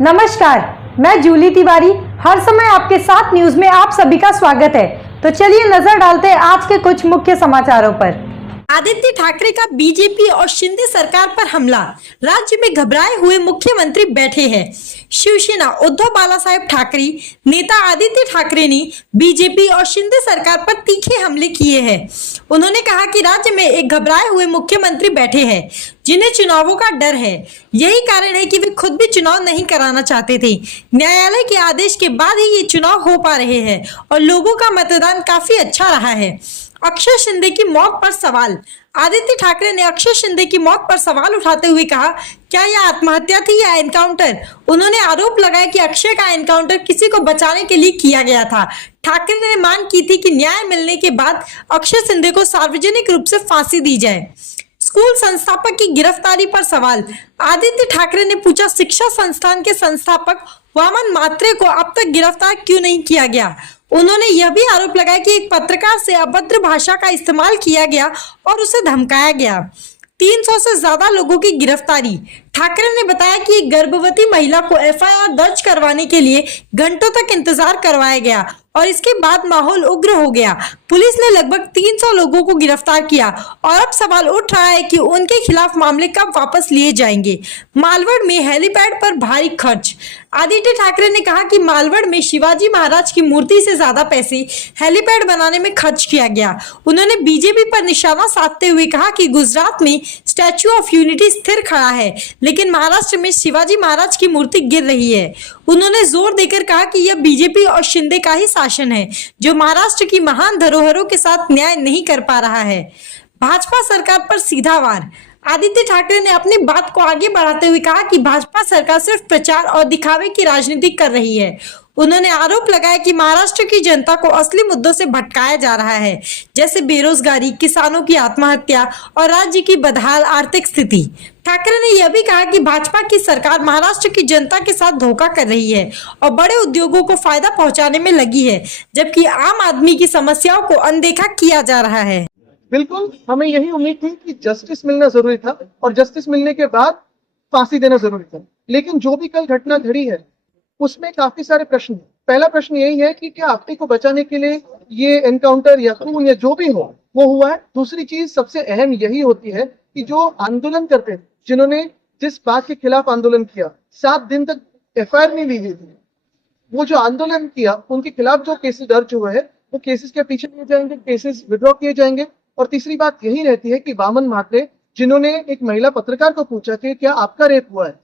नमस्कार, मैं जूली तिवारी हर समय आपके साथ न्यूज में आप सभी का स्वागत है। तो चलिए नजर डालते हैं आज के कुछ मुख्य समाचारों पर। आदित्य ठाकरे का बीजेपी और शिंदे सरकार पर हमला, राज्य में घबराए हुए मुख्यमंत्री बैठे हैं। शिवसेना उद्धव बालासाहेब ठाकरे नेता आदित्य ठाकरे ने बीजेपी और शिंदे सरकार पर तीखे हमले किए हैं। उन्होंने कहा कि राज्य में एक घबराए हुए मुख्यमंत्री बैठे हैं जिन्हें चुनावों का डर है। यही कारण है कि वे खुद भी चुनाव नहीं कराना चाहते थे। न्यायालय के आदेश के बाद ही ये चुनाव हो पा रहे हैं और लोगों का मतदान काफी अच्छा रहा है। अक्षय शिंदे की मौत पर सवाल, आदित्य ठाकरे ने अक्षय शिंदे की मौत पर सवाल उठाते हुए कहा, क्या यह आत्महत्या थी या एनकाउंटर। उन्होंने आरोप लगाया कि अक्षय का एनकाउंटर किसी को बचाने के लिए किया गया था। ठाकरे ने मांग की थी कि न्याय मिलने के बाद अक्षय शिंदे को सार्वजनिक रूप से फांसी दी जाए। स्कूल संस्थापक की गिरफ्तारी पर सवाल, आदित्य ठाकरे ने पूछा, शिक्षा संस्थान के संस्थापक वामन म्हात्रे को अब तक गिरफ्तार क्यों नहीं किया गया। उन्होंने यह भी आरोप लगाया कि एक पत्रकार से अभद्र भाषा का इस्तेमाल किया गया और उसे धमकाया गया। 300 से ज्यादा लोगों की गिरफ्तारी। ठाकरे ने बताया कि एक गर्भवती महिला को एफआईआर दर्ज करवाने के लिए घंटों तक इंतजार करवाया गया और इसके बाद माहौल उग्र हो गया। पुलिस ने लगभग 300 लोगों को गिरफ्तार किया और अब सवाल उठ रहा है कि उनके खिलाफ मामले कब वापस लिए जाएंगे। मालवड़ में हेलीपैड पर भारी खर्च। आदित्य ठाकरे ने कहा कि मालवड़ में शिवाजी महाराज की मूर्ति से ज्यादा पैसे हेलीपैड बनाने में खर्च किया गया। उन्होंने बीजेपी पर निशाना साधते हुए कहा कि गुजरात में स्टैच्यू ऑफ यूनिटी स्थिर खड़ा है, लेकिन महाराष्ट्र में शिवाजी महाराज की मूर्ति गिर रही है। उन्होंने जोर देकर कहा कि यह बीजेपी और शिंदे का ही शासन है जो महाराष्ट्र की महान धरोहरों के साथ न्याय नहीं कर पा रहा है। भाजपा सरकार पर सीधा वार। आदित्य ठाकरे ने अपनी बात को आगे बढ़ाते हुए कहा कि भाजपा सरकार सिर्फ प्रचार और दिखावे की राजनीति कर रही है। उन्होंने आरोप लगाया कि महाराष्ट्र की जनता को असली मुद्दों से भटकाया जा रहा है, जैसे बेरोजगारी, किसानों की आत्महत्या और राज्य की बदहाल आर्थिक स्थिति। ठाकरे ने यह भी कहा कि भाजपा की सरकार महाराष्ट्र की जनता के साथ धोखा कर रही है और बड़े उद्योगों को फायदा पहुंचाने में लगी है, जबकि आम आदमी की समस्याओं को अनदेखा किया जा रहा है। बिल्कुल, हमें यही उम्मीद थी कि जस्टिस मिलना जरूरी था और जस्टिस मिलने के बाद फांसी देना जरूरी था। लेकिन जो भी कल घटना घड़ी है उसमें काफी सारे प्रश्न हैं। पहला प्रश्न यही है कि क्या आपटी को बचाने के लिए ये एनकाउंटर या खून या जो भी हो वो हुआ है। दूसरी चीज सबसे अहम यही होती है कि जो आंदोलन करते थे, जिन्होंने जिस बात के खिलाफ आंदोलन किया, 7 दिन तक एफआईआर नहीं ली गई थी, वो जो आंदोलन किया उनके खिलाफ जो केसेस दर्ज हुए हैं वो केसेस के पीछे लिए जाएंगे, केसेस विड्रॉ किए जाएंगे। और तीसरी बात यही रहती है कि वामन म्हात्रे, जिन्होंने एक महिला पत्रकार को पूछा कि क्या आपका रेप हुआ है,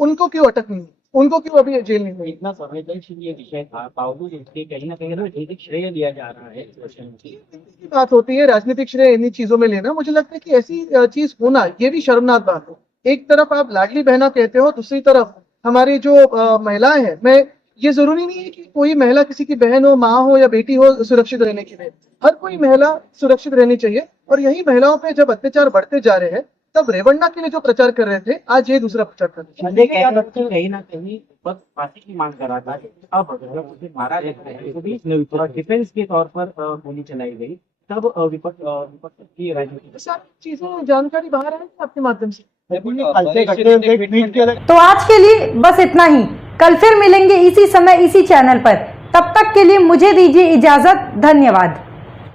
उनको क्यों अटक नहीं, उनको क्यों अभी जेल नहीं हुई। इतना संवेदनशील ये विषय था, बावजूद इसके कहीं ना कहीं राजनीतिक श्रेय दिया जा रहा है। की बात होती है राजनीतिक श्रेय इन्हीं चीजों में लेना। मुझे लगता है कि ऐसी चीज होना ये भी शर्मनाक बात है। एक तरफ आप लाडली बहना कहते हो, दूसरी तरफ हमारी जो महिलाएं हैं, मैं ये जरूरी नहीं है कि कोई महिला किसी की बहन हो, माँ हो या बेटी हो सुरक्षित रहने के लिए। हर कोई महिला सुरक्षित रहनी चाहिए। और यही महिलाओं पे जब अत्याचार बढ़ते जा रहे हैं तब रेवन्ना के लिए जो प्रचार कर रहे थे, आज ये दूसरा प्रचार कर रहे हैं। कहीं ना कहीं फांसी की मांग कर रहा था। अब उसे मारा जाता है, डिफेंस के तौर पर गोली चलाई गई, तब विपक्ष की राजनीति सारी चीजें जानकारी बाहर है आपके माध्यम से। तो आज के लिए बस इतना ही। कल फिर मिलेंगे इसी समय इसी चैनल पर। तब तक के लिए मुझे दीजिए इजाजत। धन्यवाद।